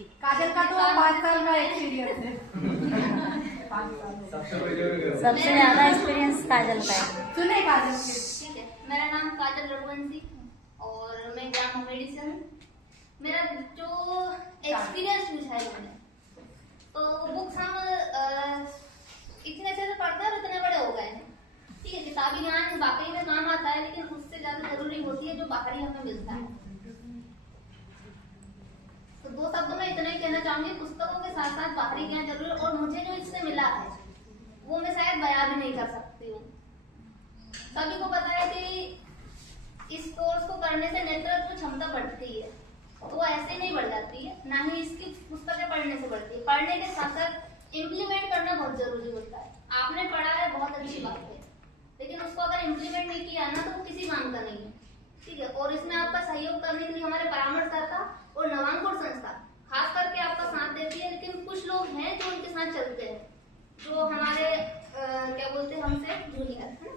काजल का तो 5 साल का एक्सपीरियंस है। सबसे ज्यादा एक्सपीरियंस काजल का है। सुने काजल के। ठीक है, मेरा नाम काजल रघुवंशी और मैं ग्राम हमेड़ी से हूँ। मेरा जो एक्सपीरियंस पूछा है मैंने, तो बुक्स हम इतने अच्छे से पढ़ते हैं और इतने बड़े हो गए हैं। ठीक है, किताबी ज्ञान वाकई में काम आता है, लेकिन उससे ज्यादा जरूरी होती है जो बाहरी हमें मिलता है। तो 2 शब्दों में इतना ही कहना चाहूंगी, पुस्तकों के साथ साथ बाहरी ज्ञान जरूरी है। और मुझे जो इससे मिला है वो मैं शायद बयां भी नहीं कर सकती हूँ। सभी को पता है कि इस कोर्स को करने से नेतृत्व क्षमता बढ़ती है, तो वो ऐसे नहीं बढ़ जाती है, ना ही इसकी पुस्तकें पढ़ने से बढ़ती है। पढ़ने के साथ साथ इम्प्लीमेंट करना बहुत जरूरी होता है। आपने पढ़ा है, बहुत अच्छी बात है, लेकिन उसको अगर इम्प्लीमेंट नहीं किया ना तो वो किसी काम का नहीं है। ठीक है, और इसमें आपका सहयोग करने के लिए हमारे परामर्शदाता और नवांकुर संस्था खास करके आपका साथ देती है। लेकिन कुछ लोग हैं जो उनके साथ चलते हैं, जो हमारे क्या बोलते हैं, हमसे जूनियर है,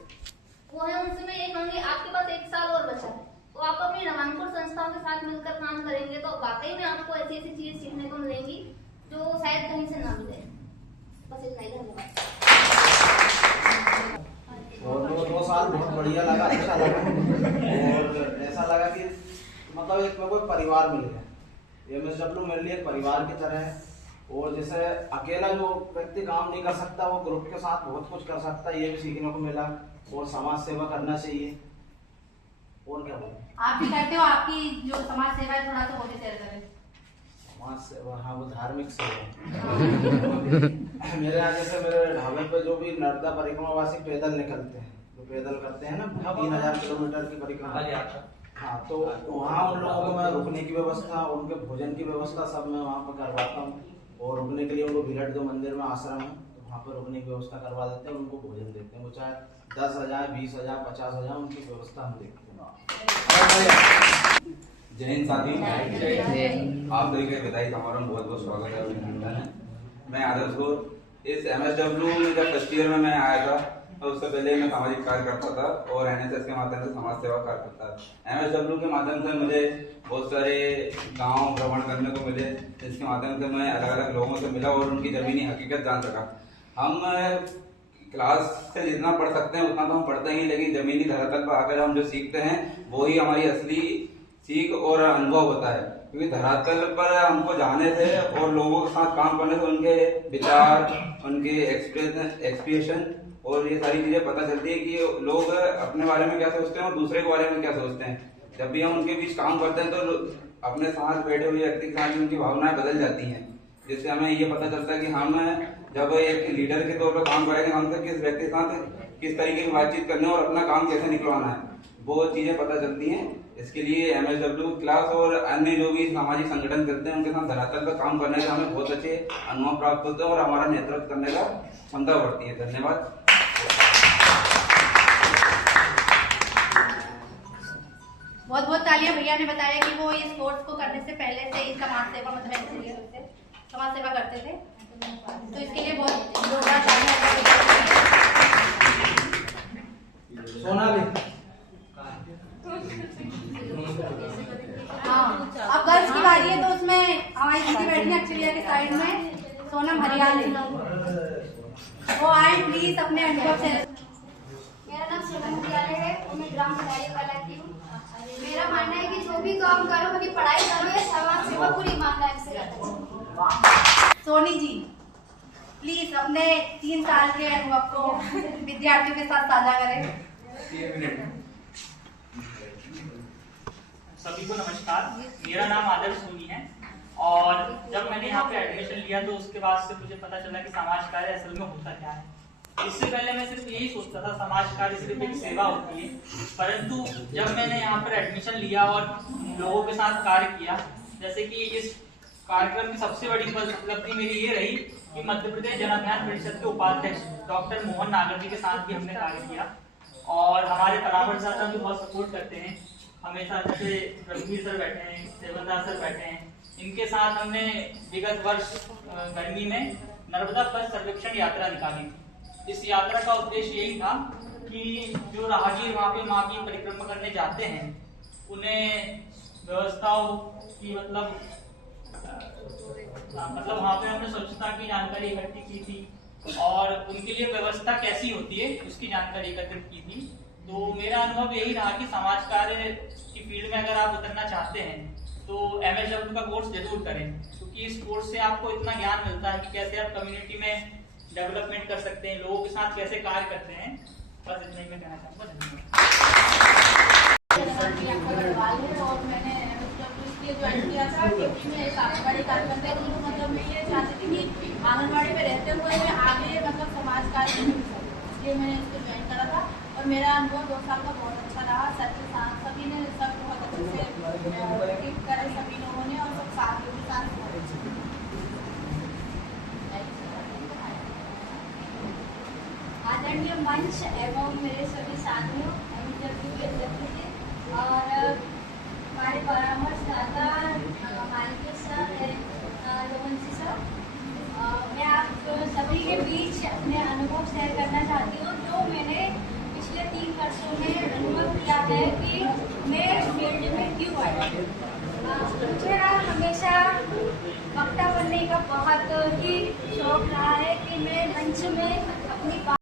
वो है। उनसे मैं ये कहूंगी, आपके पास 1 साल और बचा है, तो आप अपनी नवांकुर संस्थाओं के साथ मिलकर काम करेंगे तो वाकई में आपको ऐसी ऐसी चीजें सीखने को मिलेंगी जो शायद कहीं से ना मिले। बस इतना ही, धन्यवाद। और 2 साल बहुत बढ़िया लगा, अच्छा लगा। और ऐसा लगा कि मतलब एक मेरे को परिवार मिल गया। MSW मेरे लिए एक परिवार की तरह है। और जैसे अकेला जो व्यक्ति काम नहीं कर सकता, वो ग्रुप के साथ बहुत कुछ कर सकता है, ये भी सीखने को मिला। और समाज सेवा करना चाहिए। और क्या बोले, आप भी करते हो, आपकी जो समाज सेवा है थोड़ा सा वो भी शेयर करें। समाज सेवा, हाँ, वो धार्मिक सेवा। मेरे यहाँ जैसे मेरे ढाबे पे जो भी नर्मदा परिक्रमावासी पैदल निकलते हैं, जो पैदल करते हैं ना 3000 किलोमीटर की परिक्रमा, हाँ, तो वहाँ उन लोगों को मैं रुकने की व्यवस्था, उनके भोजन की व्यवस्था सब मैं वहाँ पर करवाता हूँ। और रुकने के लिए उनको भिलट जो मंदिर में आश्रम है, तो वहाँ पर रुकने की व्यवस्था करवा देते हैं, उनको भोजन देते हैं। वो चाहे 10,000, 20,000, 50,000, उनकी व्यवस्था हम देखते हैं। जय हिंद साथी, आप सभी के विदाई समारोह में बहुत बहुत स्वागत है, अभिनंदन है। मैं आदर्श गौर, इस MSW में जब फर्स्ट ईयर में मैं आया था तो उससे पहले मैं सामाजिक कार्य करता था और NSS के माध्यम से समाज सेवा कार्य करता था। MSW के माध्यम से मुझे बहुत सारे गांव भ्रमण करने को मिले, जिसके माध्यम से मैं अलग अलग लोगों से मिला और उनकी जमीनी हकीकत जान सका। हम क्लास से जितना पढ़ सकते हैं उतना तो हम पढ़ते ही, लेकिन जमीनी धरातल पर आकर हम जो सीखते हैं वो ही हमारी असली सीख और अनुभव होता है। क्योंकि धरातल पर हमको जाने से और लोगों के साथ काम करने से उनके विचार, उनके एक्सप्रेशन और ये सारी चीजें पता चलती है कि लोग अपने बारे में क्या सोचते हैं और दूसरे के बारे में क्या सोचते हैं। जब भी हम उनके बीच काम करते हैं तो अपने साथ बैठे हुए व्यक्ति के साथ उनकी भावनाएं बदल जाती हैं, जिससे हमें ये पता चलता है कि हम जब एक लीडर के तौर पर काम करेंगे, हमसे किस व्यक्ति के साथ किस तरीके की बातचीत करनी है और अपना काम कैसे निकलवाना है, वो चीजें पता चलती हैं। इसके लिए MSW क्लास और अन्य जो भी सामाजिक संगठन करते हैं उनके साथ धरातल पर काम करने से हमें बहुत अच्छे अनुभव प्राप्त होते हैं और हमारा नेतृत्व करने का क्षमता बढ़ती है। धन्यवाद। बहुत बहुत तालियां। भैया ने बताया कि वो इस कोर्स को करने से पहले से ही समाज सेवा मतलब समाज सेवा करते थे, तो इसके लिए बहुत जोरदार तालियां। सोना भी, हाँ, अब गर्ल्स की बारी है, तो उसमें हमारी दीदी बैठी है अक्षरिया के साइड में, सोनम हरियाली, वो आए प्लीज अपने अनुभव से। मेरा नाम सोनम हरियाली है और मैं ग्राम हरियाली कहलाती हूँ। मेरा मानना है कि जो भी काम करो, कभी पढ़ाई करो या समाज सेवा, पूरी ईमानदारी से करो। सोनी जी प्लीज अपने 3 साल के अनुभव को विद्यार्थियों के साथ साझा करें। सभी को नमस्कार, मेरा नाम आदर्श सोनी है और जब मैंने यहाँ पे एडमिशन लिया तो उसके बाद से मुझे पता चला कि समाज कार्य असल में होता क्या है। इससे पहले मैं सिर्फ यही सोचता था समाज कार्य सिर्फ एक सेवा होती है, परंतु जब मैंने यहाँ पर एडमिशन लिया और लोगों के साथ कार्य किया, जैसे कि इस कार्यक्रम की सबसे बड़ी उपलब्धि मेरी ये रही कि मध्य प्रदेश जन अभियान परिषद के उपाध्यक्ष डॉक्टर मोहन नागर जी के साथ भी हमने कार्य किया और हमारे परामर्शदाता भी बहुत सपोर्ट करते हैं हमेशा। जैसे रघुवीर सर बैठे हैं, सेवनदास सर बैठे हैं, इनके साथ हमने विगत वर्ष गर्मी में नर्मदा पथ सर्वेक्षण यात्रा निकाली। इस यात्रा का उद्देश्य यही था कि जो राहगीर वहाँ पे माँ की परिक्रमा करने जाते हैं उन्हें व्यवस्थाओं की मतलब मतलब वहाँ पे हमने स्वच्छता की जानकारी इकट्ठी की थी और उनके लिए व्यवस्था कैसी होती है उसकी जानकारी एकत्रित की थी। तो मेरा अनुभव यही रहा कि समाज कार्य की फील्ड में अगर आप उतरना चाहते हैं तो MSW का कोर्स जरूर करें, क्योंकि इस कोर्स से आपको इतना ज्ञान मिलता है कि कैसे आप कम्युनिटी में डेवलपमेंट कर सकते हैं, लोगों के साथ कैसे कार्य करते हैं। बस इतना ही मैं कहना चाहूँगा। धन्यवाद। और मैंने इसलिए ज्वाइन किया था क्योंकि मैं एक आंगनबाड़ी कार्यकर्ता हूँ, मतलब मैं ये चाहती थी कि आंगनबाड़ी में रहते हुए मैं आगे मतलब समाज कार्य नहीं कर सकती, इसलिए मैंने इसको ज्वाइन करा था। और मेरा अनुभव 2 साल का बहुत अच्छा रहा। सर के साथ सभी ने सब बहुत अच्छे से ट्रीट करे सभी लोगों ने, और सब साथियों के साथ बहुत अच्छे से। आदरणीय मंच एवं मेरे सभी साथियों MSW के अध्यक्ष थे और हमारे परामर्शदाता मालिक सर रोहनसी सर, मैं आप सभी के बीच अपने अनुभव शेयर करना चाहती हूँ जो मैंने पिछले 3 वर्षों में अनुभव किया है कि मैं इस फील्ड में क्यों आई। मुझे हमेशा वक्ता बनने का बहुत ही शौक रहा है कि मैं मंच में अपनी